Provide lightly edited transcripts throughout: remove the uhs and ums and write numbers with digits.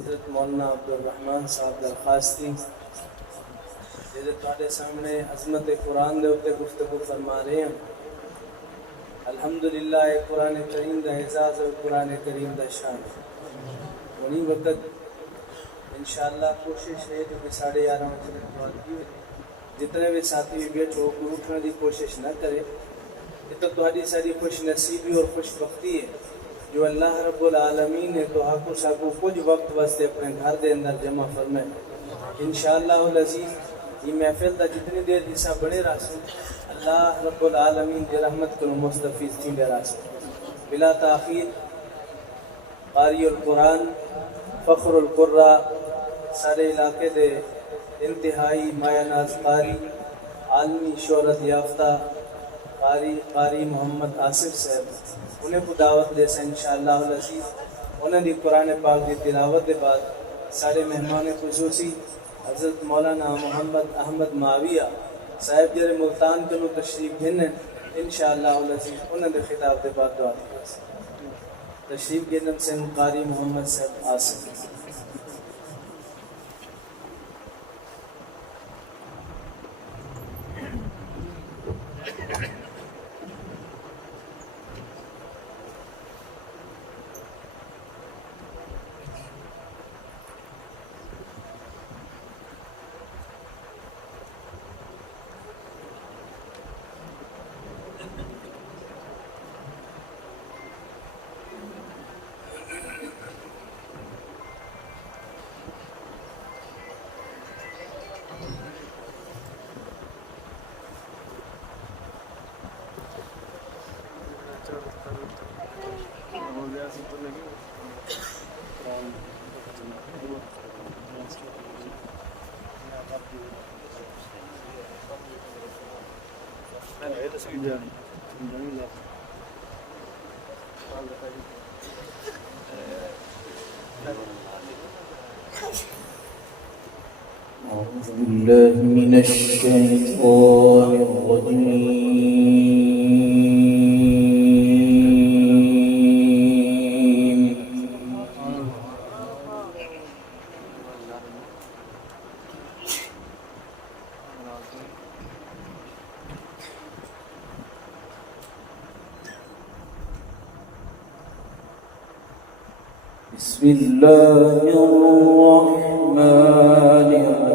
हज़रत मौलाना अब्दुल रहमान साहब दरखास्त थी जेदे तुहाडे सामने अज़मत कुरान दे उत्ते गुफ्तगू फरमा रहे हैं। अल्हम्दुलिल्लाह कुरान करीम दा एजाज़ और कुरान करीम दा शान उन्हीं वक्त इंशाअल्लाह कोशिश है जो कि 11:30 बजे तक बात की जितने भी साथी भी बैठो कोई उठने की कोशिश न करे। ये तो तुम्हारी सारी खुश नसीबी और खुशबख्ती है जो अल्लाह रब्बुल आलमीन ने तो हाकू साकू कुछ वक्त वास्ते अपने घर के अंदर जमा फरमाए। इंशाअल्लाह अज़ीज़ ये महफिल का जितनी देर हिस्सा बने रासू अल्लाह रब्बुल आलमीन की रहमत को मुस्तफीज़ थींदे रासू। बिला ताख़ीर क़ारिउल कुरान फ़ख्रुल क़ुर्रा सारे इलाके दे इंतहाई मायानाज़ क़ारी आलमी शोहरत याफ्ता क़ारी मोहम्मद आसिफ साहब उन्हें को दावत दे सा इंशाअल्लाह अज़ीज़ उन्हें दी कुरान पाक की तिलावत के बाद सारे मेहमान खुसूसी हज़रत मौलाना मोहम्मद अहमद माविया साहब जरे मुल्तान के तशरीफ दिन इंशाअल्लाह अज़ीज़ उन्हें दे खिताब के बाद दुआ तशरीफ गिनन से क़ारी मोहम्मद साहब आसिफ। أعوذ بالله من الشيطان الرجيم. بسم الله الرحمن الرحيم.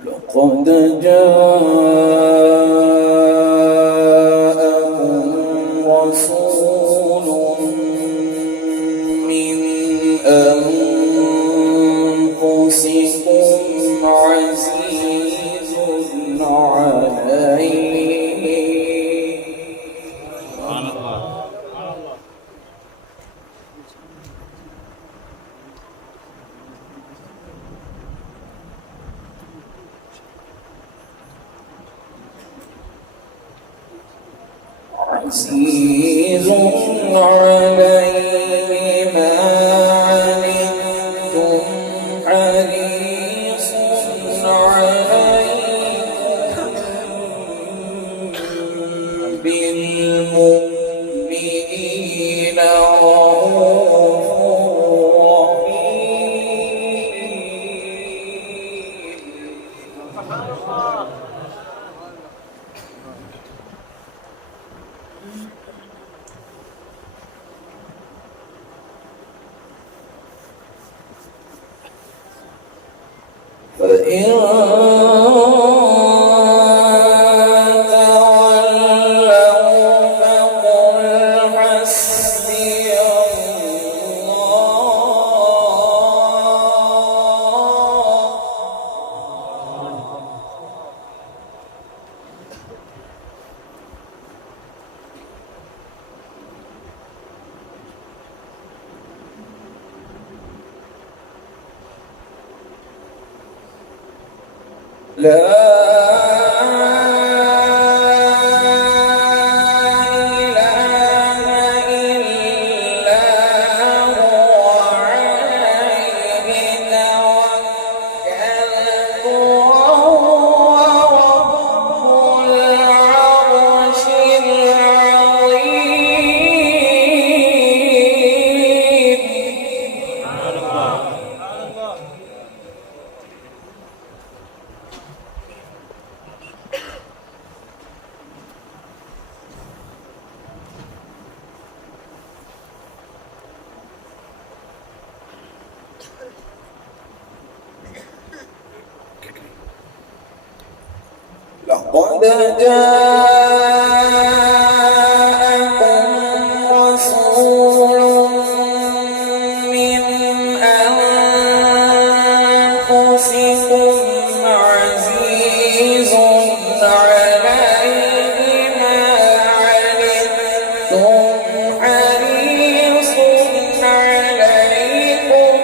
لقد جاءكم رسول من أنفسكم عزيز عليه عزيز عليه ما عنتم حريص عليكم بالمؤمنين رؤوف فإن تولوا فقل حسبي الله لا لقد جاءكم رسول من أنفسكم عزيز عليه ما عنتم حريص عليكم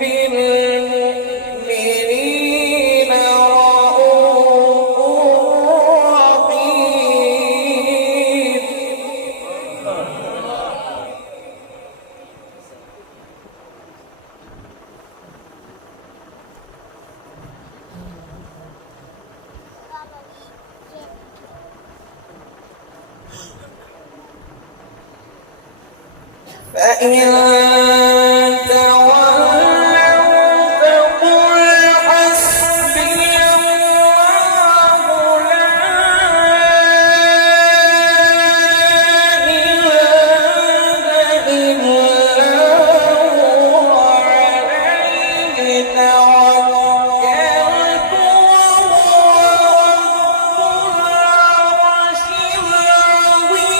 بالمؤمنين رؤوف رحيم. فإن تولوا فقل حسبي الله لا إله إلا هو عليه توكلت وهو رب العرش العظيم.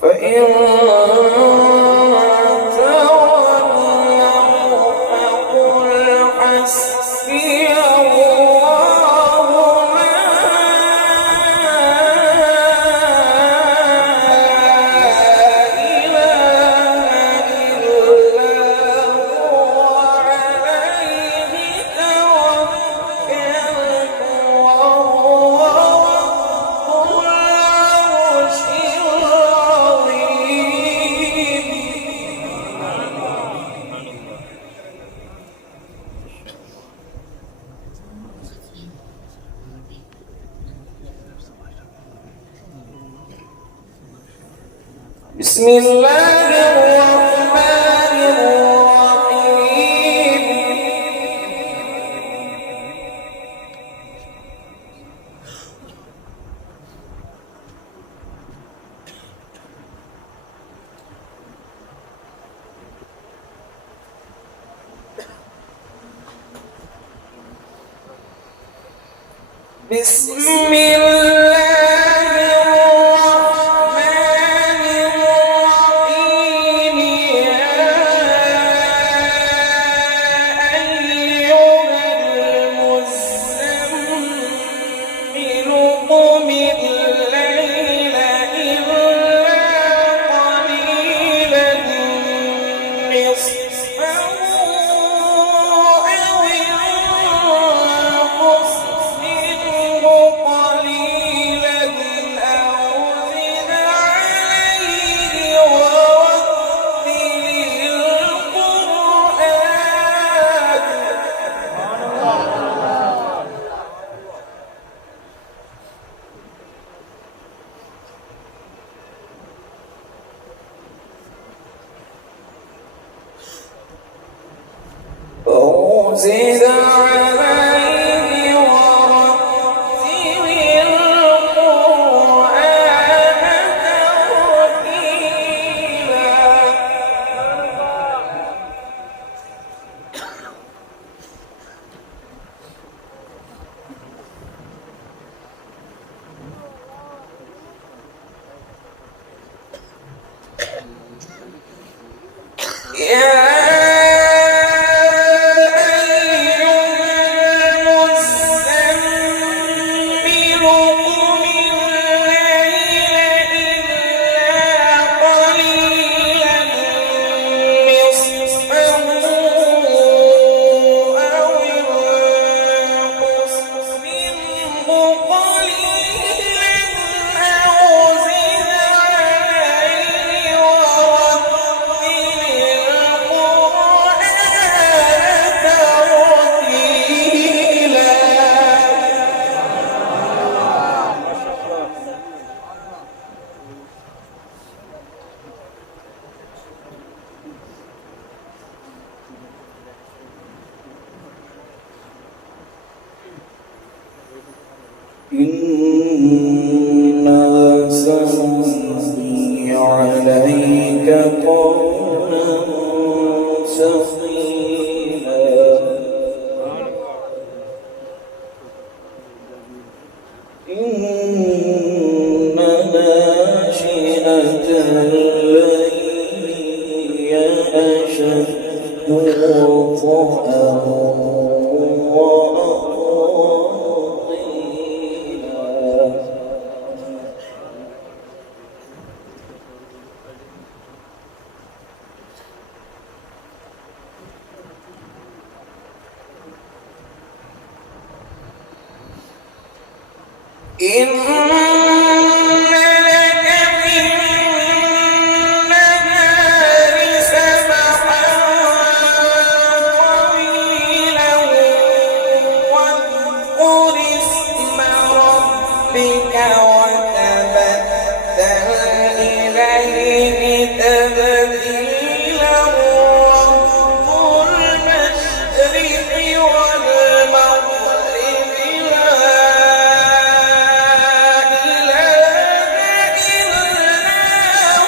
فإن تولوا فقل حسبي الله لا إله إلا هو عليه توكلت وهو رب العرش العظيم. بسم الله الرحمن الرحيم. بسم الله الرحمن الرحيم. يا أيها المزمل قم الليل إلا قليلا نصفه أو انقص منه قليلا إنا سنلقي عليك قولا ثقيلا إن ناشئة الليل هي أشد وطئا وأقوى قيلا إن لك في النهار سبحا طويلا واذكر اسم ربك وتبتل إليه تبتيلا رب المشرق والمغرب لا إله إلا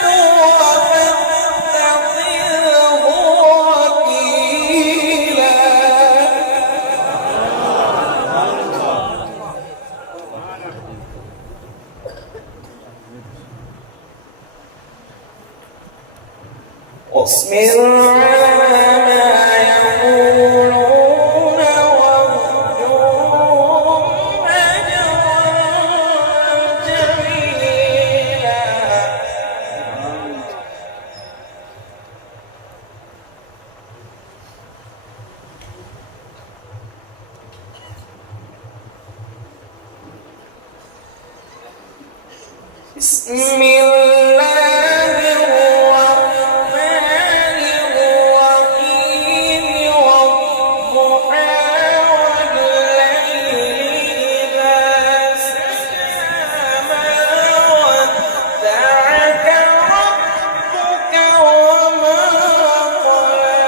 هو فاتخذه وكيلا واصبر على ما يقولون وارجوهم أجرا جميلا بسم الله الرحمن الرحيم والضحى والليل إذا سجى ما ودعك ربك وما قلى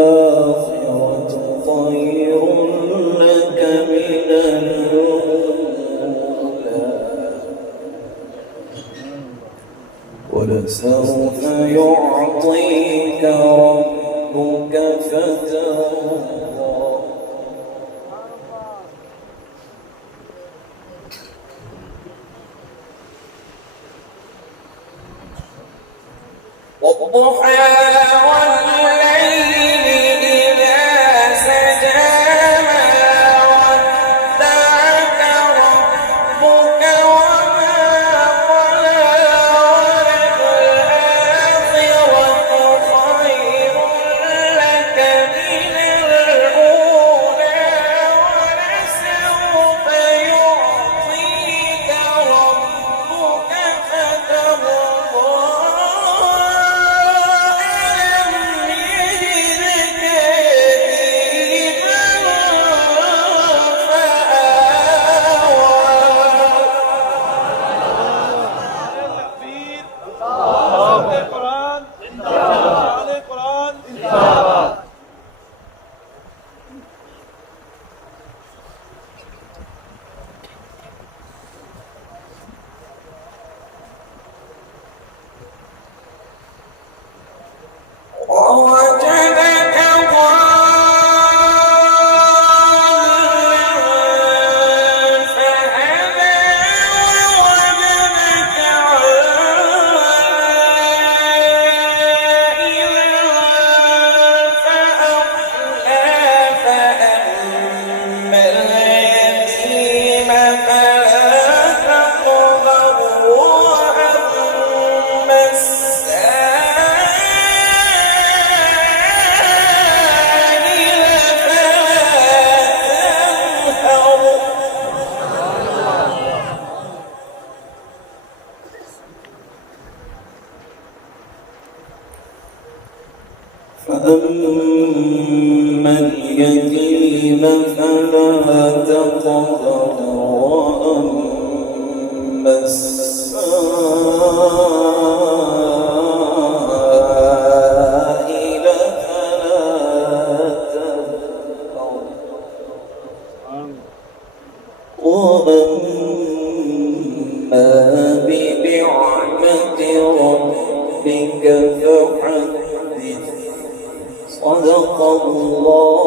وللآخرة خير لك من الأولى ولسوف يعطيك ربك فترضى والضحى والليل إذا سجى ما ودعك ربك وما قلى وللآخرة خير لك من الأولى ولسوف يعطيك ربك فترضى اليتيم فلا تقهر وأما السائل فلا تنهر وأما بنعمة ربك فحدث صدق الله